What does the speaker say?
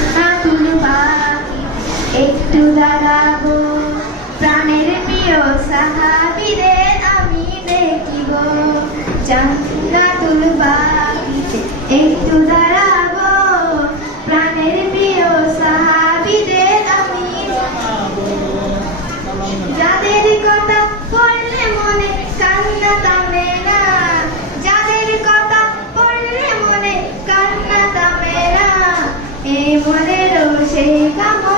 জান্নাতুল বাকি একটু দাঁড়াবো, প্রাণের প্রিয় সাহাবীদের আমি দেখিব। জান্নাতুল বাকিতে একটু দাঁড়াবো, প্রাণের প্রিয় সাহাবীদের আমি দেখাবো। যাদের কথা পড়লে মনে কান্না থামে না, যাদের কথা পড়লে মনে কান্না থামে না, এই মনেরও সেই কামনা